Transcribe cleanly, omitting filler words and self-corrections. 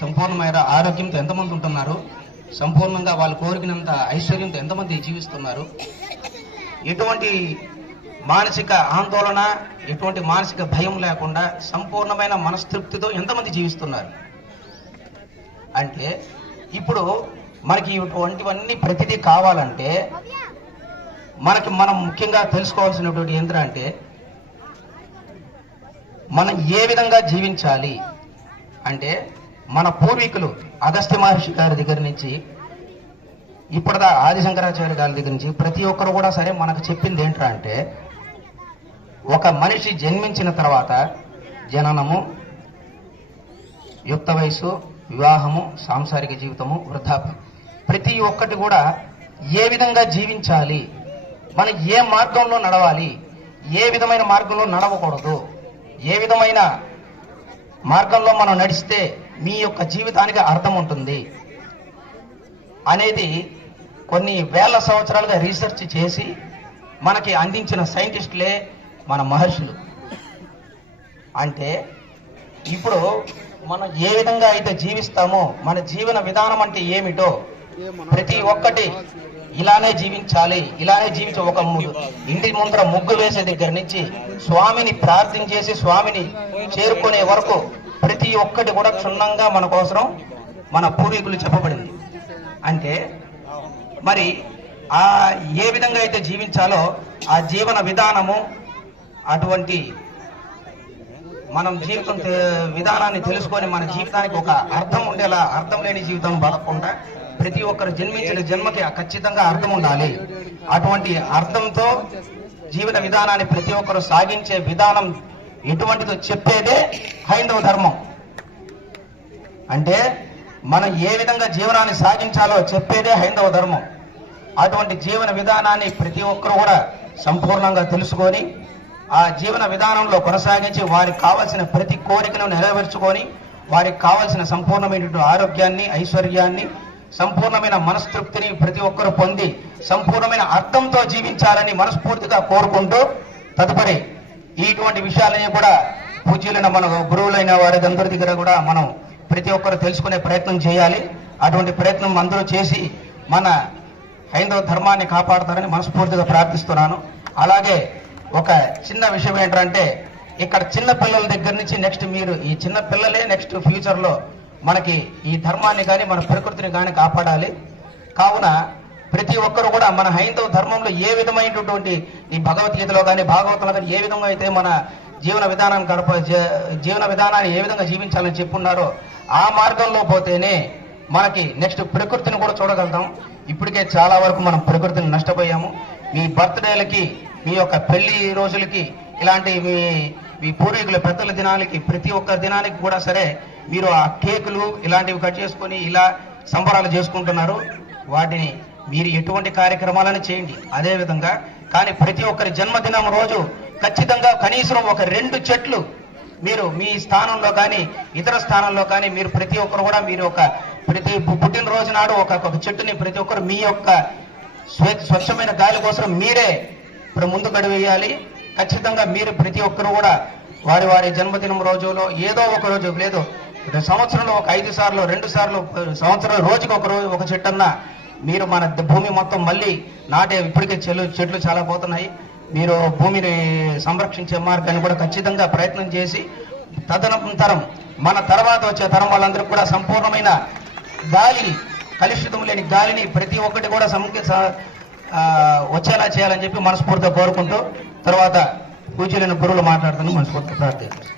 సంపూర్ణమైన ఆరోగ్యంతో ఎంతమంది ఉంటున్నారు, సంపూర్ణంగా వాళ్ళు కోరికినంత ఐశ్వర్యంతో ఎంతమంది జీవిస్తున్నారు, ఎటువంటి మానసిక ఆందోళన, ఎటువంటి మానసిక భయం లేకుండా సంపూర్ణమైన మనస్తృప్తితో ఎంతమంది జీవిస్తున్నారు. అంటే ఇప్పుడు మనకి ఇటువంటివన్నీ ప్రతిదీ కావాలంటే మనం ముఖ్యంగా తెలుసుకోవాల్సినటువంటి ఏంటంటే మనం ఏ విధంగా జీవించాలి అంటే మన పూర్వీకులు అగస్త్య మహర్షి గారి దగ్గర నుంచి ఇప్పుడుదా ఆదిశంకరాచార్య గారి దగ్గర నుంచి ప్రతి ఒక్కరు కూడా సరే మనకు చెప్పింది ఏంటంటే ఒక మనిషి జన్మించిన తర్వాత జననము, యుక్త వయసు, వివాహము, సాంసారిక జీవితము, వృద్ధాప్యం, ప్రతి ఒక్కటి కూడా ఏ విధంగా జీవించాలి, మనం ఏ మార్గంలో నడవాలి, ఏ విధమైన మార్గంలో నడవకూడదు, ఏ విధమైన మార్గంలో మనం నడిస్తే మీ యొక్క జీవితానికి అర్థం ఉంటుంది అనేది కొన్ని వేల సంవత్సరాలుగా రీసెర్చ్ చేసి మనకి అందించిన సైంటిస్టులే మన మహర్షులు. అంటే ఇప్పుడు మనం ఏ విధంగా అయితే జీవిస్తామో మన జీవన విధానం అంటే ఏమిటో ప్రతి ఒక్కటి ఇలానే జీవించాలి, ఇలానే జీవించే ఒక ఇంటి ముందర ముగ్గు వేసే దగ్గర నుంచి స్వామిని ప్రార్థించేసి స్వామిని చేరుకునే వరకు ప్రతి ఒక్కటి కూడా క్షుణ్ణంగా మన కోసం మన పూర్వీకులు చెప్పబడింది. అంటే మరి ఆ ఏ విధంగా అయితే జీవించాలో ఆ జీవన విధానము, అటువంటి మనం జీవితం విధానాన్ని తెలుసుకొని మన జీవితానికి ఒక అర్థం ఉండేలా, అర్థం లేని జీవితం బతకకుండా ప్రతి ఒక్కరు జన్మించిన జన్మకి ఖచ్చితంగా అర్థం ఉండాలి. అటువంటి అర్థంతో జీవన విధానాన్ని ప్రతి ఒక్కరు సాగించే విధానం ఎటువంటిదో చెప్పేదే హైందవ ధర్మం. అంటే మనం ఏ విధంగా జీవనాన్ని సాగించాలో చెప్పేదే హైందవ ధర్మం. అటువంటి జీవన విధానాన్ని ప్రతి ఒక్కరు కూడా సంపూర్ణంగా తెలుసుకొని ఆ జీవన విధానంలో కొనసాగించి వారికి కావాల్సిన ప్రతి కోరికను నెరవేర్చుకొని వారికి కావాల్సిన సంపూర్ణమైన ఆరోగ్యాన్ని, ఐశ్వర్యాన్ని, సంపూర్ణమైన మనస్తృప్తిని ప్రతి ఒక్కరు పొంది సంపూర్ణమైన అర్థంతో జీవించాలని మనస్ఫూర్తిగా కోరుకుంటూ తదుపరి ఇటువంటి విషయాలని కూడా పూజ్యులైన మన గురువులైన వారి అందరి దగ్గర కూడా మనం ప్రతి ఒక్కరు తెలుసుకునే ప్రయత్నం చేయాలి. అటువంటి ప్రయత్నం అందరూ చేసి మన హైందవ ధర్మాన్ని కాపాడతారని మనస్ఫూర్తిగా ప్రార్థిస్తున్నాను. అలాగే ఒక చిన్న విషయం ఏంటంటే ఇక్కడ చిన్న పిల్లల దగ్గర నుంచి నెక్స్ట్ మీరు ఈ చిన్న పిల్లలే నెక్స్ట్ ఫ్యూచర్లో మనకి ఈ ధర్మాన్ని కానీ మన ప్రకృతిని కానీ కాపాడాలి. కావున ప్రతి ఒక్కరు కూడా మన హైందవ ధర్మంలో ఏ విధమైనటువంటి ఈ భగవద్గీతలో కానీ భాగవతంలో కానీ ఏ విధంగా అయితే మన జీవన విధానాన్ని ఏ విధంగా జీవించాలని చెప్పున్నారో ఆ మార్గంలో పోతేనే మనకి నెక్స్ట్ ప్రకృతిని కూడా చూడగలుగుతాం. ఇప్పటికే చాలా వరకు మనం ప్రకృతిని నష్టపోయాము. మీ బర్త్డేలకి, మీ యొక్క పెళ్లి రోజులకి, ఇలాంటి మీ పూర్వీకుల పెద్దల దినాలకి ప్రతి ఒక్క దినానికి కూడా సరే మీరు ఆ కేకులు ఇలాంటివి కట్ చేసుకొని ఇలా సంబరాలు చేసుకుంటున్నారు. వాటిని మీరు ఎటువంటి కార్యక్రమాలను చేయండి అదేవిధంగా. కానీ ప్రతి ఒక్కరి జన్మదినం రోజు ఖచ్చితంగా కనీసం ఒక 2 చెట్లు మీరు మీ స్థానంలో కానీ ఇతర స్థానంలో కానీ మీరు ప్రతి ఒక్కరు కూడా మీరు ప్రతి పుట్టినరోజు నాడు ఒక చెట్టుని ప్రతి ఒక్కరు మీ యొక్క స్వచ్ఛమైన గాలి కోసం మీరే ముందు గడివేయాలి. ఖచ్చితంగా మీరు ప్రతి ఒక్కరు కూడా వారి వారి జన్మదినం రోజులో ఏదో ఒక రోజు, లేదు సంవత్సరంలో ఒక 5 సార్లు 2 సార్లు, సంవత్సరం రోజుకి ఒక చెట్టు అన్నా మీరు మన భూమి మొత్తం మళ్ళీ నాటే. ఇప్పటికే చెట్లు చాలా పోతున్నాయి. మీరు భూమిని సంరక్షించే మార్గాన్ని కూడా ఖచ్చితంగా ప్రయత్నం చేసి తదనంతరం మన తర్వాత వచ్చే తరం వాళ్ళందరికీ కూడా సంపూర్ణమైన గాలి, కలుషితం లేని గాలిని ప్రతి ఒక్కటి కూడా వచ్చేలా చేయాలని చెప్పి మనస్ఫూర్తిగా కోరుకుంటూ తర్వాత పూజలైన గురువులు మాట్లాడుతున్న మనస్ఫూర్తిగా ప్రార్థిస్తాను.